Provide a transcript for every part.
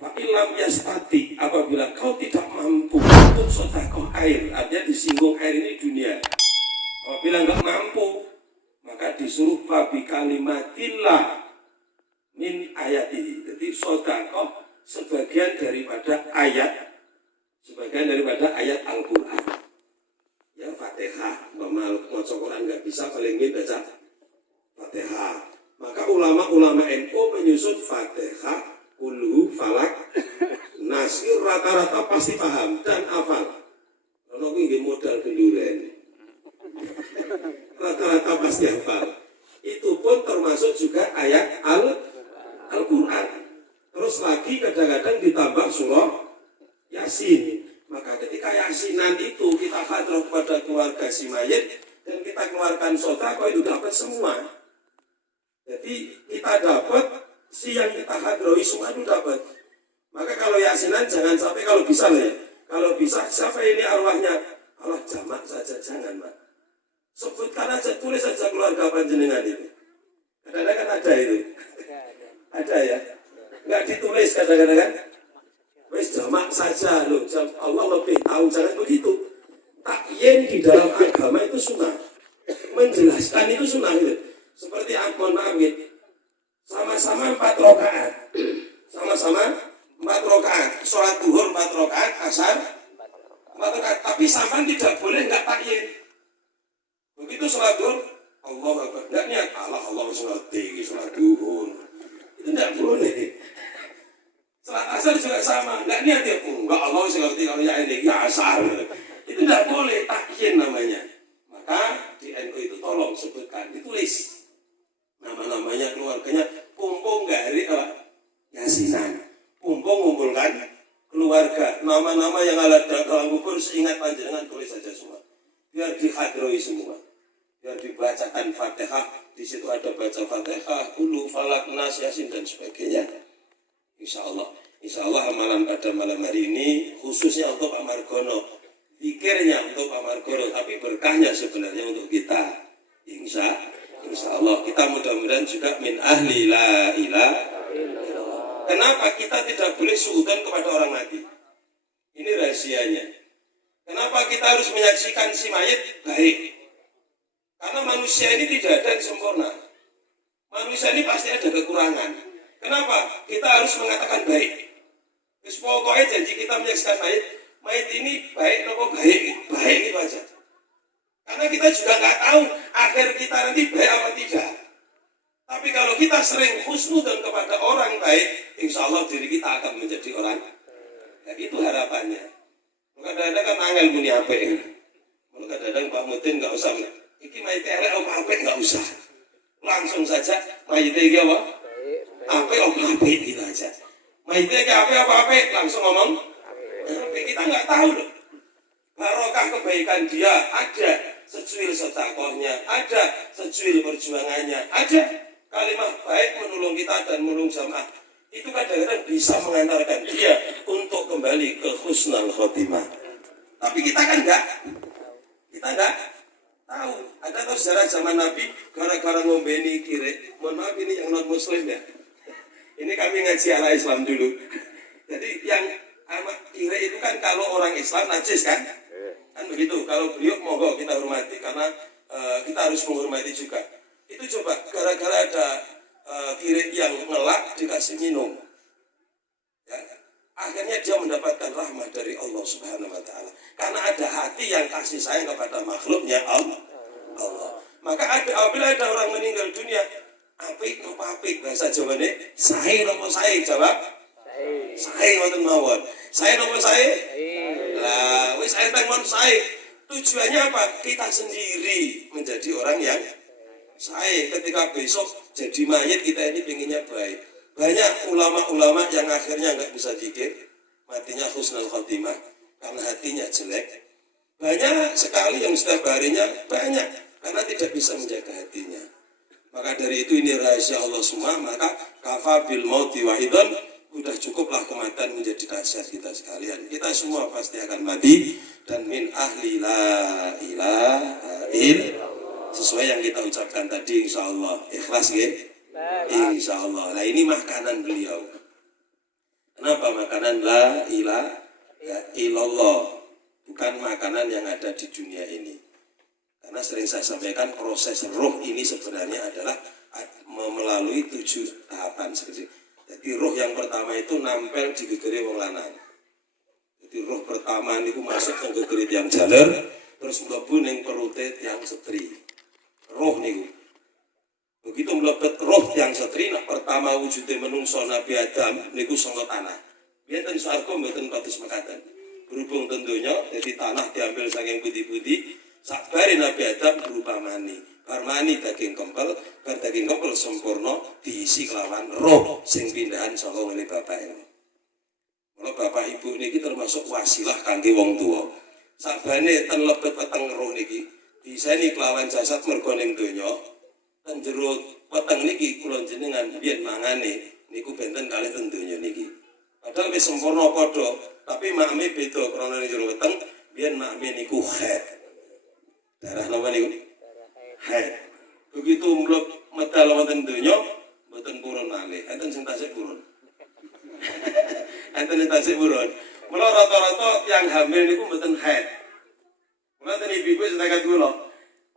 fa'ilam yastati, apabila kau tidak mampu untuk sedekah air, artinya disinggung air ini dunia. Apabila enggak mampu, maka disuruh fabi kalimatillah min ayatihi. Jadi sedekah sebagian daripada ayat Al-Quran. Ya Fatihah, mau Quran nggak bisa, paling ini baca Fatihah. Maka ulama-ulama NU menyusun Fatihah, Qul Falak, Nas, rata-rata pasti paham dan hafal. Kalau ini modal kenduren, rata-rata pasti hafal. Itu pun termasuk juga ayat Al-Quran. Terus lagi kadang-kadang ditambah surah Yasin. Maka ketika Yasinan itu kita hadrah kepada keluarga si mayit dan kita keluarkan sedekah, itu dapat semua. Jadi kita dapat, si yang kita hadrahi semua itu dapat. Maka kalau Yasinan jangan sampai, kalau bisa lah ya, kalau bisa siapa ini arwahnya, Allah jamak saja, jangan Pak. Sebutkan aja, tulis saja keluarga panjenengan itu. Kadang-kadang kan ada itu. Ada ya. Enggak ditulis kadang-kadang kan. Wes jamak saja loh, Allah lebih tahu, jangan begitu. Takyin di dalam agama itu sunnah. Menjelaskan itu sunnah itu. Seperti mohon maaf gitu. Sama-sama 4 rakaat. Sama-sama 4 rakaat. Sholat duhur 4 rakaat, asar 4 rakaat. Tapi sampean tidak boleh enggak takyin. Begitu sholat duhur, Allah Akbar. Enggak niat Allah sholat tinggi, sholat duhur. Itu enggak boleh. Sholat asar juga sama. Enggak niat ya, enggak Allah sholat tinggi, kalau ini asar. Itu enggak boleh, takyin namanya. Maka di NU itu tolong sebutkan, ditulis nama-namanya, keluarganya, pumpung gari Yasinan, pumpung ngumpulkan keluarga, nama-nama yang ada dalam kubur seingat panjenengan, tulis saja semua, biar dihadroi semua, biar dibacakan Fatihah, di situ ada baca Fatihah, Qul Falak, Nas, Yasin dan sebagainya. Insya Allah amalan pada malam hari ini khususnya untuk Pak Margono, pikirnya untuk Pak Margono, tapi berkahnya sebenarnya untuk kita. Insya Allah kita mudah-mudahan juga min ahli la ilaha illallah. Kenapa kita tidak boleh suudzon kepada orang mati? Ini rahasianya. Kenapa kita harus menyaksikan si mayit baik? Karena manusia ini tidak ada yang sempurna. Manusia ini pasti ada kekurangan. Kenapa? Kita harus mengatakan baik. Terus pokoknya janji kita menyaksikan mayit ini baik nopo baik itu aja. Karena kita juga nggak tahu akhir kita nanti baik apa tidak. Tapi kalau kita sering husnudzon kepada orang baik, insya Allah diri kita akan menjadi orang. Ya, itu harapannya. Kadang-kadang kan angel muni apa ya? Kadang-kadang Pak Mutin nggak usah. Iki mayit elek apa nggak usah. Langsung saja mayit iki apa? Apa gitu aja. Mayit iki apa langsung ngomong. Kita nggak tahu loh. Barokah kebaikan dia ada, secuil sedekahnya ada, secuil perjuangannya ada, kalimat baik menolong kita dan menolong jamaah itu kadang-kadang bisa mengantarkan dia untuk kembali ke husnul khotimah. Tapi kita kan enggak tahu. Ada tahu sejarah zaman Nabi gara-gara ngombeni kire, mohon maaf ini yang non muslim ya, ini kami ngaji ala Islam dulu. Jadi yang kire itu kan kalau orang Islam najis kan begitu. Kalau beliau monggo kita hormati karena kita harus menghormati juga. Itu coba gara-gara ada kirit yang ngelak dikasih minum, ya, akhirnya dia mendapatkan rahmat dari Allah Subhanahu Wa Taala karena ada hati yang kasih sayang kepada makhluknya Allah. Maka apabila ada orang meninggal dunia, apik nopo apik bahasa Jawa ini, sae nopo sae, jawab sae wonten mawon. Sae nopo sae? Lah, wis enteng mon sae. Tujuannya apa? Kita sendiri menjadi orang yang sae. Ketika besok jadi mayit kita ini pengennya baik. Banyak ulama-ulama yang akhirnya nggak bisa zikir, matinya husnul khotimah karena hatinya jelek. Banyak sekali yang setiap harinya banyak karena tidak bisa menjaga hatinya. Maka dari itu ini rahasia Allah semua. Maka kafa bil mauti wahidun, udah cukuplah kematian menjadi nasihat kita sekalian. Kita semua pasti akan mati dan min ahli la ilaha illallah. Sesuai yang kita ucapkan tadi, insya Allah ikhlas ya. Insya Allah. Nah ini makanan beliau. Kenapa makanan la ilaha illallah? Bukan makanan yang ada di dunia ini. Karena sering saya sampaikan proses roh ini sebenarnya adalah melalui 7 tahapan. Jadi roh yang pertama itu nampel di gegere wong lanang. Jadi roh pertama niku masuk ke gegere yang jaler, terus mlebu ning perute yang setri. Roh niku. Begitu mlebet roh yang setri, nak pertama wujude menungso Nabi Adam niku saka tanah. Biyen ten swarga mboten kados mekaten. Berhubung tentunya jadi tanah diambil saking putih-putih, sakbare Nabi Adam berupa mani. Bar mani daging kempel, bar daging kempel sempurna diisi kelawan roh sing pindahan saka ngene bapake. Kalau bapak ibu niki termasuk wasilah kangge wong tua. Sakbane ten lebet weteng roh niki diseni kelawan jasad mergo ning donya. Ten jero weteng niki kula jenengan biyen mangane niku benten kalih ten donya niki. Padahal wis sempurna padha, tapi makme beda krana ning jero weteng biyen makme niku haid. Darah napa niku? Haid. Begitu mleb medal wonten donya mboten purun malih. Enten sing tasih purun. Enten tasih purun. Mula rata-rata yang hamil niku mboten haid. Mula ten ibu sedaya kula.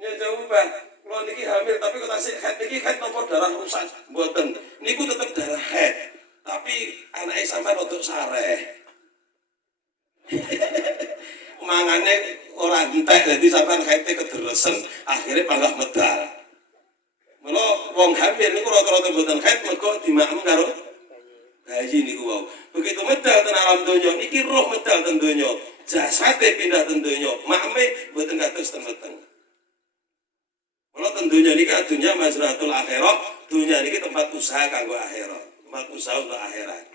Nya jauh Pak, kula niki hamil tapi kok tasih haid niki haid napa darah rusak mboten. Niku tetep darah haid. Tapi anake sampean rodok sareh. Mangane ora entek dadi sampean haite kederesen, akhire panggah medal. Mula wong hamil niku rata-rata mboten haid mergo dimakem karo bayi niku wau. Begitu medal ten alam donya niki roh medal ten donya, jasate pindah ten donya, makme mboten kados ten weteng. Mula ten donya niki dunya mazratul akhirah, donya niki tempat usaha kanggo akhirat, tempat usaha untuk akhirat.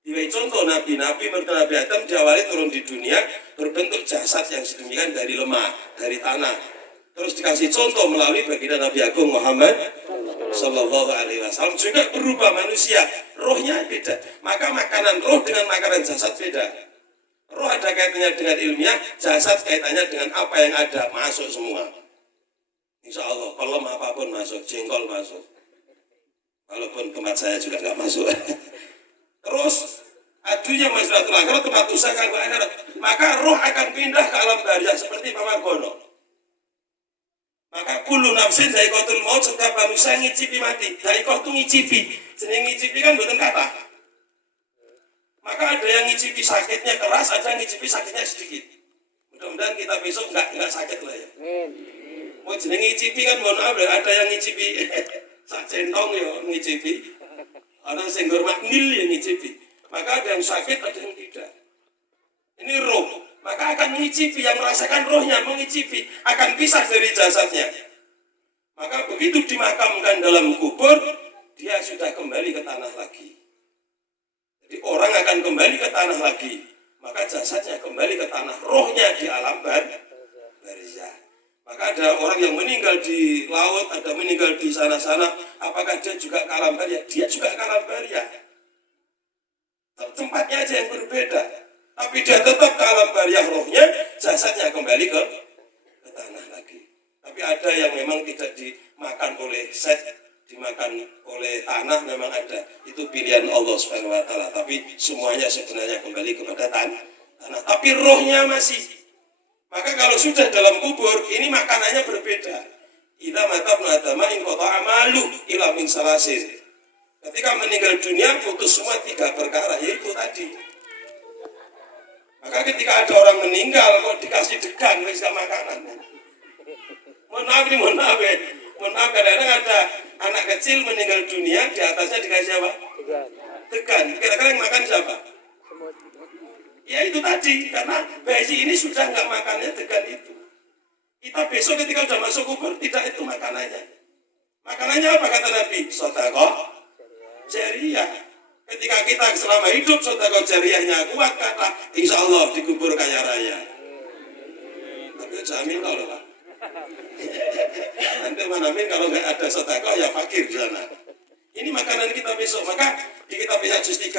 Diwai contoh nabi-nabi mertu Nabi Adam diawali turun di dunia berbentuk jasad yang sedemikian dari lemah, dari tanah. Terus dikasih contoh melalui baginda Nabi Agung Muhammad Sallallahu Alaihi Wasallam juga berubah manusia, rohnya beda. Maka makanan roh dengan makanan jasad beda. Roh ada kaitannya dengan ilmiah, jasad kaitannya dengan apa yang ada, masuk semua. Insya Allah, kolom apapun masuk, jengkol masuk. Walaupun tempat saya juga nggak masuk. Terus adunya masyarakat akhirat tempat usaha kanggo akhirat. Maka roh akan pindah ke alam barzah seperti Pak Margono. Maka kullu nafsin dha'iqatul maut, setiap manusia ngicipi mati. Dha'iqah itu ngicipi. Jeneng ngicipi kan mboten kata. Maka ada yang ngicipi sakitnya keras, ada yang ngicipi sakitnya sedikit. Mudah-mudahan kita besok enggak sakit lah ya. Mau jeneng ngicipi kan mohon maaf ada yang ngicipi sak centong ya ngicipi. Ada yang hormat nil yang ngicipi. Maka ada yang sakit, ada yang tidak. Ini roh. Maka akan mengicipi, yang merasakan rohnya mengicipi, akan pisah dari jasadnya. Maka begitu dimakamkan dalam kubur, dia sudah kembali ke tanah lagi. Jadi orang akan kembali ke tanah lagi. Maka jasadnya kembali ke tanah, rohnya di alam barzah. Maka ada orang yang meninggal di laut, ada meninggal di sana-sana. Apakah dia juga ke alam barzah? Dia juga ke alam barzah. Tempatnya aja yang berbeda. Tapi dia tetap ke alam barzah rohnya, jasadnya kembali ke tanah lagi. Tapi ada yang memang tidak dimakan oleh set, dimakan oleh tanah memang ada. Itu pilihan Allah Subhanahu wa taala. Tapi semuanya sebenarnya kembali kepada tanah. Tapi rohnya masih. Maka kalau sudah dalam kubur, ini makanannya berbeda. Idza mata ibnu Adam in qata'a amalu ila min salasin. Ketika meninggal dunia putus semua 3 perkara, yaitu tadi. Maka ketika ada orang meninggal kok dikasih degan wis gak makanan. Mohon maaf kadang-kadang ada anak kecil meninggal dunia di atasnya dikasih apa? Degan. Kira-kira yang makan siapa? Ya itu tadi, karena bayi ini sudah nggak makannya degan itu. Kita besok ketika sudah masuk kubur, tidak itu makanannya. Makanannya apa kata Nabi? Sedekah jariyah. Ketika kita selama hidup sedekah jariyahnya kuat, kata insya Allah dikubur kaya raya. Tapi jamin kalau Pak. Nanti mana min kalau nggak ada sedekah ya fakir di sana. Ini makanan kita besok. Maka di kitab Juz 3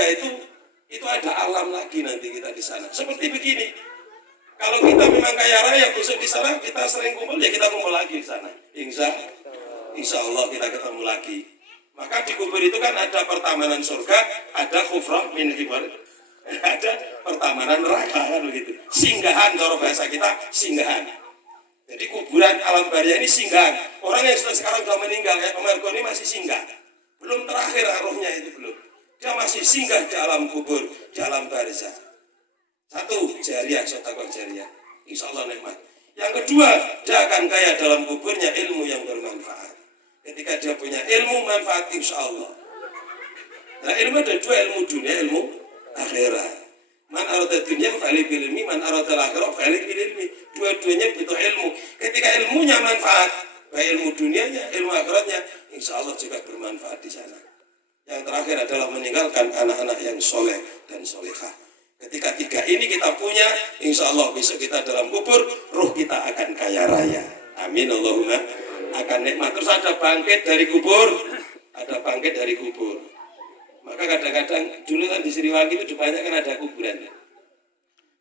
itu ada alam lagi nanti kita di sana. Seperti begini. Kalau kita memang kaya raya besok di sana kita sering kumpul ya kita kumpul lagi di sana. Insya Allah kita ketemu lagi. Maka di kubur itu kan ada pertamanan surga, ada khufrah min hibal, ada pertamanan neraka kan begitu. Singgahan kalau bahasa kita singgahan. Jadi kuburan alam barzah ini singgahan. Orang yang sekarang sudah meninggal ya, Pak Margo ini masih singgah. Belum terakhir rohnya itu belum. Dia masih singgah di alam kubur, di alam barzah. Satu, jariah, sedekah jariah. Insya Allah nikmat. Yang kedua, dia akan kaya dalam kuburnya ilmu yang bermanfaat. Ketika dia punya ilmu manfaat insya Allah. Nah ilmu ada dua, ilmu dunia, ilmu akhirat. Man arada dunia fa'ali bil ilmi, man arada akhirah fa'ali bil ilmi. Dua-duanya butuh ilmu. Ketika ilmunya manfaat, baik ilmu dunianya, ilmu akhiratnya, insya Allah juga bermanfaat di sana. Yang terakhir adalah meninggalkan anak-anak yang soleh dan solehah. Ketika tiga ini kita punya, insya Allah besok kita dalam kubur, ruh kita akan kaya raya. Amin Allahumma. Akan nikmat. Terus ada bangkit dari kubur, ada bangkit dari kubur. Maka kadang-kadang dulu kan di Sriwangi itu banyak kan ada kuburan.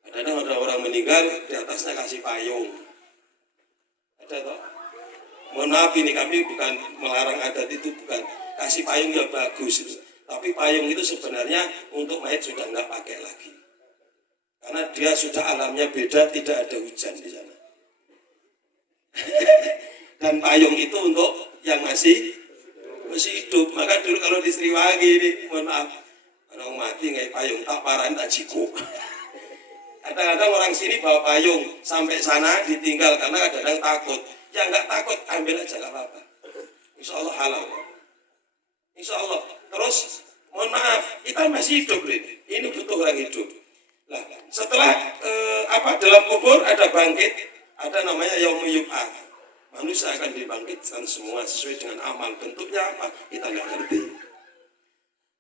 Kadang-kadang ada orang meninggal di atasnya kasih payung. Ada toh? Mohon maaf ini kami bukan melarang adat itu, bukan. Kasih payung yang bagus itu. Tapi payung itu sebenarnya untuk mayat sudah nggak pakai lagi. Karena dia sudah alamnya beda, tidak ada hujan di sana. Dan payung itu untuk yang masih hidup. Maka dulu kalau di Sriwangi ini, mohon maaf, orang mati nggak payung, tak parahin tak jiku. Kadang-kadang orang sini bawa payung sampai sana ditinggal karena kadang-kadang takut. Yang nggak takut ambil aja nggak apa-apa. Insya Allah halal. Insya Allah. Terus mohon maaf, kita masih hidup ini butuh orang hidup. Nah, setelah dalam kubur ada bangkit, ada namanya yaumul yub'ats. Manusia akan dibangkitkan semua sesuai dengan amal. Bentuknya apa? Kita nggak ngerti.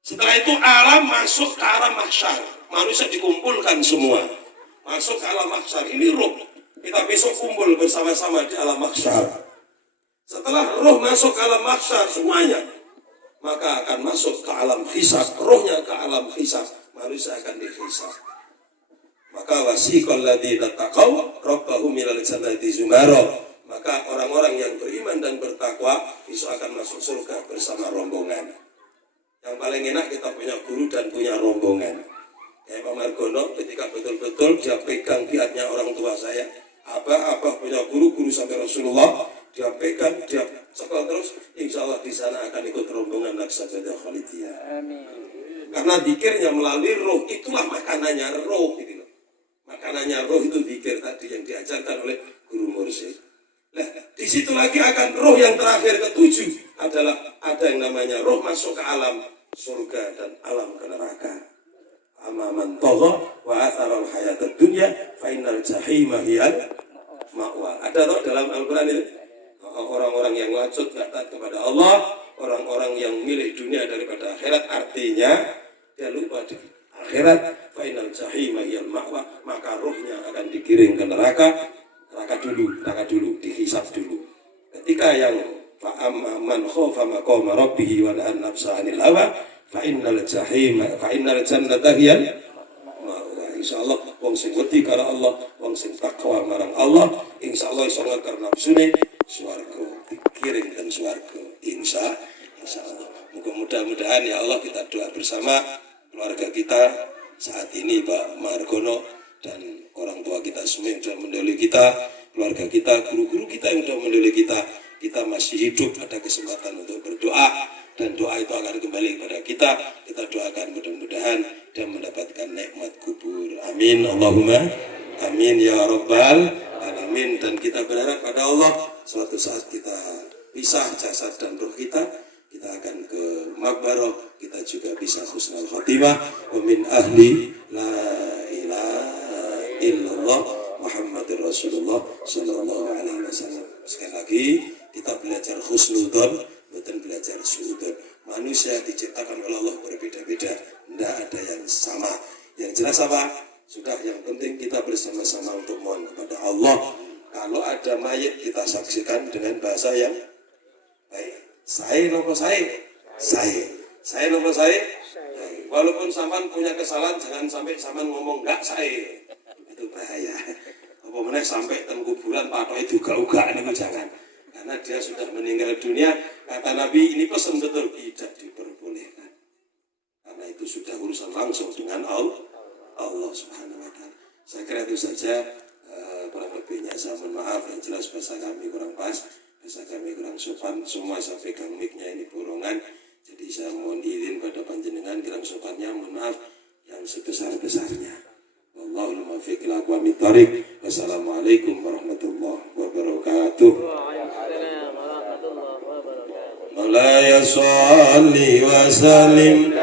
Setelah itu alam masuk ke alam mahsyar. Manusia dikumpulkan semua. Masuk ke alam mahsyar. Ini ruh. Kita besok kumpul bersama-sama di alam mahsyar. Setelah roh masuk ke alam mahsyar semuanya, maka akan masuk ke alam hisab. Rohnya ke alam hisab. Manusia akan dihisab. Maka wasiqal ladzina taqaw rabbahum ilal jannati zumara. Maka orang-orang yang beriman dan bertakwa besok akan masuk surga bersama rombongan. Yang paling enak kita punya guru dan punya rombongan. Kayak Pak Margono ketika betul-betul dia pegang biatnya orang tua saya. Apa punya guru sampai Rasulullah, dia pegang, dia sekolah terus, insya Allah di sana akan ikut rombongan Naksajadah Khalidiyah. Amin. Karena zikirnya melalui roh, itulah makanannya roh. Gitu. Makanannya roh itu zikir tadi yang diajarkan oleh guru mursyid. Nah, di situ lagi akan roh yang terakhir ketujuh adalah ada yang namanya roh masuk ke alam surga dan alam neraka. Amaman tagha wa atharal hayatad dunya fa innal jahima hiyal ma'wa. Ada toh dalam Al-Qur'an itu orang-orang yang lacut enggak taat kepada Allah, orang-orang yang milih dunia daripada akhirat, artinya dia lupa di akhirat. Fa innal jahima hiyal ma'wa, maka rohnya akan digiring ke neraka dulu, dihisab dulu. Ketika yang man khafa maqama rabbih wa nahan nafsa 'anil hawa fa innal jannata hiyal ma'wa. Insyaallah wong sing wedi karo Allah, wong sing takwa marang Allah, insyaallah iso ngakar nafsune swarga, dikirim dan swarga. Insyaallah. Mudah-mudahan ya Allah kita doa bersama keluarga kita saat ini, Pak Margono dan orang tua kita semua yang sudah mendahului kita, keluarga kita, guru-guru kita yang sudah mendahului kita masih hidup, ada kesempatan untuk berdoa, dan doa itu akan kembali kepada kita. Kita doakan mudah-mudahan dan mendapatkan nikmat kubur. Amin Allahumma amin ya rabbal alamin. Dan kita berharap pada Allah suatu saat kita pisah jasad dan roh kita akan ke makbarah, kita juga bisa husnul khotimah. Wa min ahli la ilaha illallah Muhammadur Rasulullah sallallahu alaihi wasallam. Sekali lagi kita belajar husnudzon, bukan belajar suudzon. Manusia diciptakan oleh Allah berbeda-beda, tidak ada yang sama. Yang jelas apa? Sudah, yang penting kita bersama-sama untuk mohon kepada Allah. Kalau ada mayat kita saksikan dengan bahasa yang baik. Saya nopo saya. Walaupun sampean punya kesalahan, jangan sampai sampean ngomong enggak saya. Itu bahaya. Apa meneh sampai teng kuburan patoke duga-uga niku jangan. Karena dia sudah meninggal dunia, Kata Nabi, ini pesan betul, tidak diperbolehkan. Karena itu sudah urusan langsung dengan Allah Subhanahu wa Ta'ala. Saya kira itu saja, kurang lebihnya saya mohon maaf, yang jelas bahasa kami kurang pas, bahasa kami kurang sopan, semua saya pegang mic-nya ini borongan. Jadi saya mohon izin pada panjenengan kurang sopannya, mohon maaf yang sebesar-besarnya. Wallahul muwaffiq ila aqwamit thoriq. Wassalamualaikum warahmatullahi wabarakatuh. Maulaya shalli wa sallim